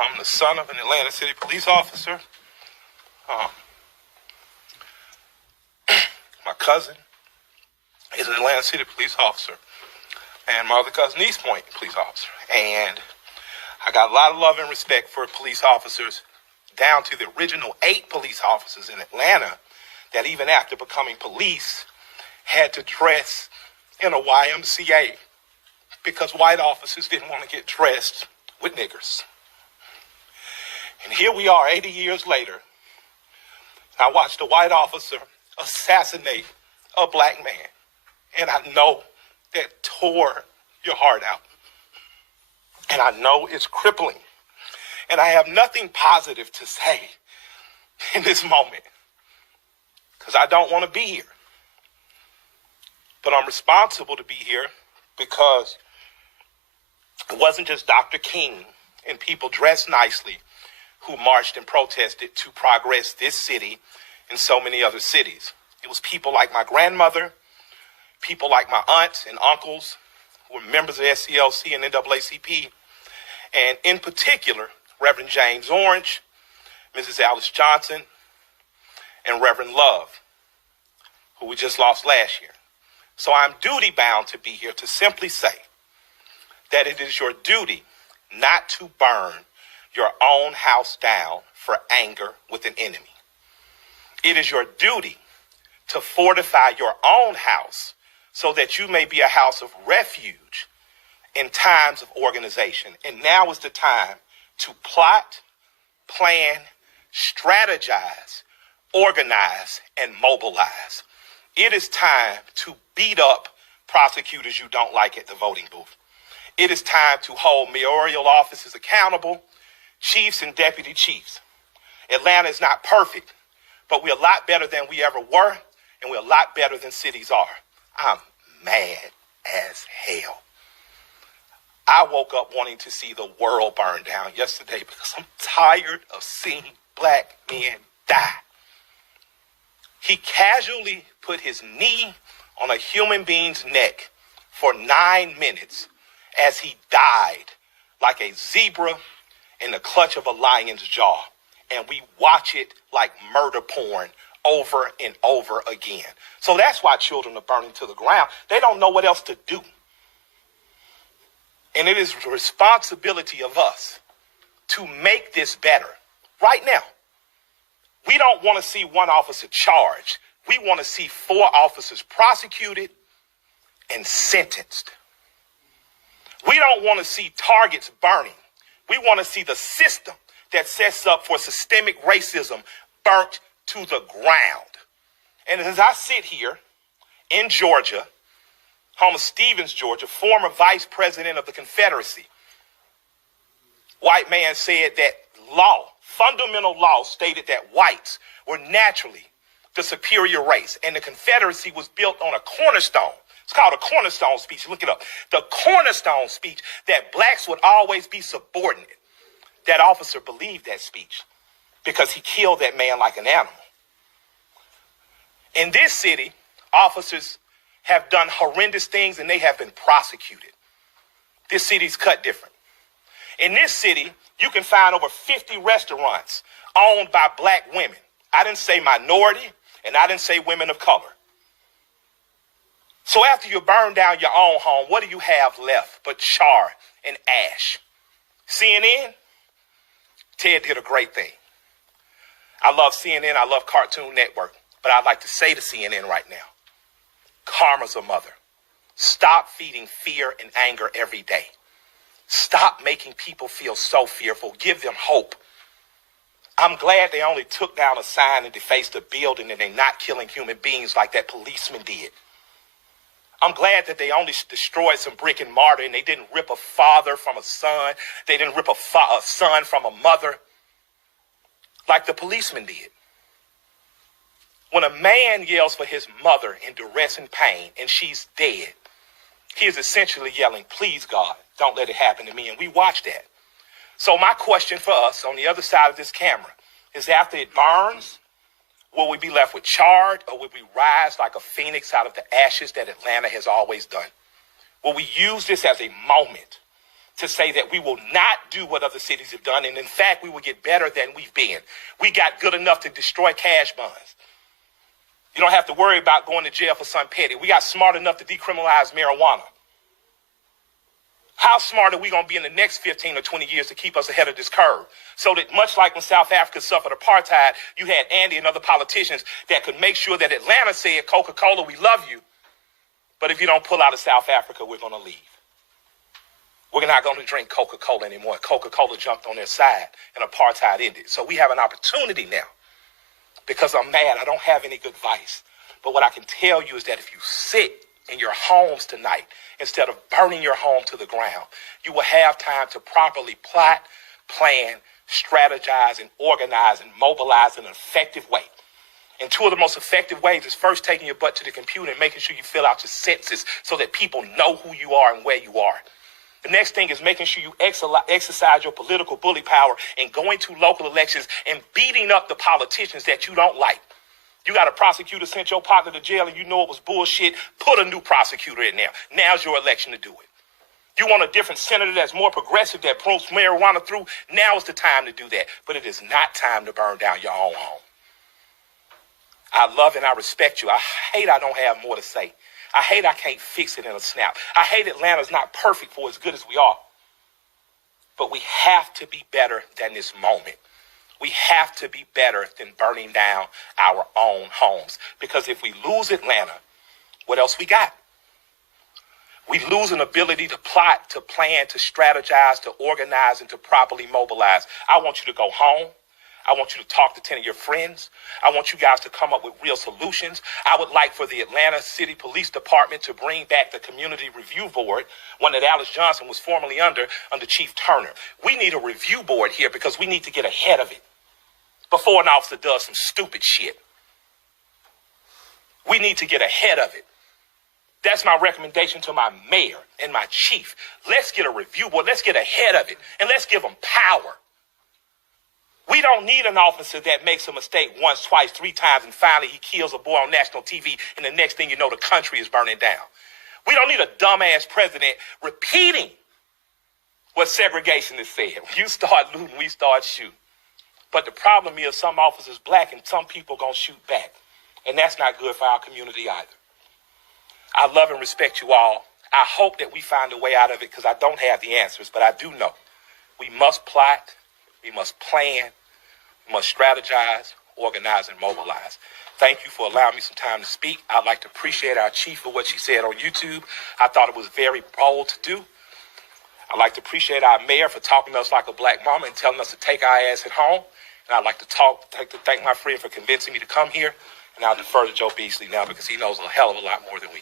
I'm the son of an Atlanta City police officer. My cousin is an Atlanta City police officer. And my other cousin, East Point police officer. And I got a lot of love and respect for police officers, down to the original 8 police officers in Atlanta that even after becoming police had to dress in a YMCA because white officers didn't want to get dressed with niggers. And here we are 80 years later. I watched a white officer assassinate a black man. And I know that tore your heart out. And I know it's crippling. And I have nothing positive to say in this moment because I don't want to be here. But I'm responsible to be here because it wasn't just Dr. King and people dressed nicely who marched and protested to progress this city and so many other cities. It was people like my grandmother, people like my aunts and uncles who were members of SCLC and NAACP, and in particular, Reverend James Orange, Mrs. Alice Johnson, and Reverend Love, who we just lost last year. So I'm duty bound to be here to simply say that it is your duty not to burn your own house down for anger with an enemy. It is your duty to fortify your own house so that you may be a house of refuge in times of organization. And now is the time to plot, plan, strategize, organize, and mobilize. It is time to beat up prosecutors you don't like at the voting booth. It is time to hold mayoral offices accountable, chiefs and deputy chiefs. Atlanta is not perfect, but we're a lot better than we ever were, and we're a lot better than cities are. I'm mad as hell. I woke up wanting to see the world burn down yesterday because I'm tired of seeing black men die. He casually put his knee on a human being's neck for 9 minutes as he died like a zebra in the clutch of a lion's jaw. And we watch it like murder porn over and over again. So that's why children are burning to the ground. They don't know what else to do. And it is the responsibility of us to make this better right now. We don't want to see one officer charged. We want to see 4 officers prosecuted and sentenced. We don't want to see targets burning. We want to see the system that sets up for systemic racism burnt to the ground. And as I sit here in Georgia, home of Stevens, Georgia, former vice president of the Confederacy, white man said that fundamental law stated that whites were naturally the superior race, and the Confederacy was built on a cornerstone. It's called a cornerstone speech. Look it up. The cornerstone speech that blacks would always be subordinate. That officer believed that speech because he killed that man like an animal. In this city, officers have done horrendous things and they have been prosecuted. This city's cut different. In this city, you can find over 50 restaurants owned by black women. I didn't say minority, and I didn't say women of color. So after you burn down your own home, what do you have left but char and ash? CNN? Ted did a great thing. I love CNN. I love Cartoon Network. But I'd like to say to CNN right now, karma's a mother. Stop feeding fear and anger every day. Stop making people feel so fearful. Give them hope. I'm glad they only took down a sign and defaced a building and they're not killing human beings like that policeman did. I'm glad that they only destroyed some brick and mortar and they didn't rip a father from a son. They didn't rip a son from a mother like the policeman did. When a man yells for his mother in duress and pain and she's dead, he is essentially yelling, please God, don't let it happen to me. And we watch that. So my question for us on the other side of this camera is, after it burns, will we be left with charred, or will we rise like a phoenix out of the ashes that Atlanta has always done? Will we use this as a moment to say that we will not do what other cities have done. And in fact, we will get better than we've been. We got good enough to destroy cash bonds. You don't have to worry about going to jail for something petty. We got smart enough to decriminalize marijuana. How smart are we going to be in the next 15 or 20 years to keep us ahead of this curve? So that much like when South Africa suffered apartheid, you had Andy and other politicians that could make sure that Atlanta said, Coca-Cola, we love you. But if you don't pull out of South Africa, we're going to leave. We're not going to drink Coca-Cola anymore. Coca-Cola jumped on their side and apartheid ended. So we have an opportunity now. Because I'm mad, I don't have any good advice. But what I can tell you is that if you sit in your homes tonight, instead of burning your home to the ground, you will have time to properly plot, plan, strategize, and organize and mobilize in an effective way. And two of the most effective ways is first taking your butt to the computer and making sure you fill out your census so that people know who you are and where you are. The next thing is making sure you exercise your political bully power and going to local elections and beating up the politicians that you don't like. You got a prosecutor sent your partner to jail and you know it was bullshit. Put a new prosecutor in there. Now's your election to do it. You want a different senator that's more progressive that promotes marijuana through? Now is the time to do that. But it is not time to burn down your own home. I love and I respect you. I hate I don't have more to say. I hate I can't fix it in a snap. I hate Atlanta's not perfect for as good as we are. But we have to be better than this moment. We have to be better than burning down our own homes. Because if we lose Atlanta, what else we got? We lose an ability to plot, to plan, to strategize, to organize, and to properly mobilize. I want you to go home. I want you to talk to 10 of your friends. I want you guys to come up with real solutions. I would like for the Atlanta City Police Department to bring back the Community Review Board, one that Alice Johnson was formerly under Chief Turner. We need a review board here because we need to get ahead of it before an officer does some stupid shit. We need to get ahead of it. That's my recommendation to my mayor and my chief. Let's get a review board. Let's get ahead of it and let's give them power. We don't need an officer that makes a mistake once, twice, 3 times, and finally he kills a boy on national TV, and the next thing you know, the country is burning down. We don't need a dumbass president repeating what segregationists said. When you start looting, we start shooting. But the problem is some officers black and some people gonna shoot back. And that's not good for our community either. I love and respect you all. I hope that we find a way out of it because I don't have the answers, but I do know we must plot, we must plan, we must strategize, organize, and mobilize. Thank you for allowing me some time to speak. I'd like to appreciate our chief for what she said on YouTube. I thought it was very bold to do. I'd like to appreciate our mayor for talking to us like a black mama and telling us to take our ass at home. And I'd like to thank my friend for convincing me to come here. And I'll defer to Joe Beasley now because he knows a hell of a lot more than we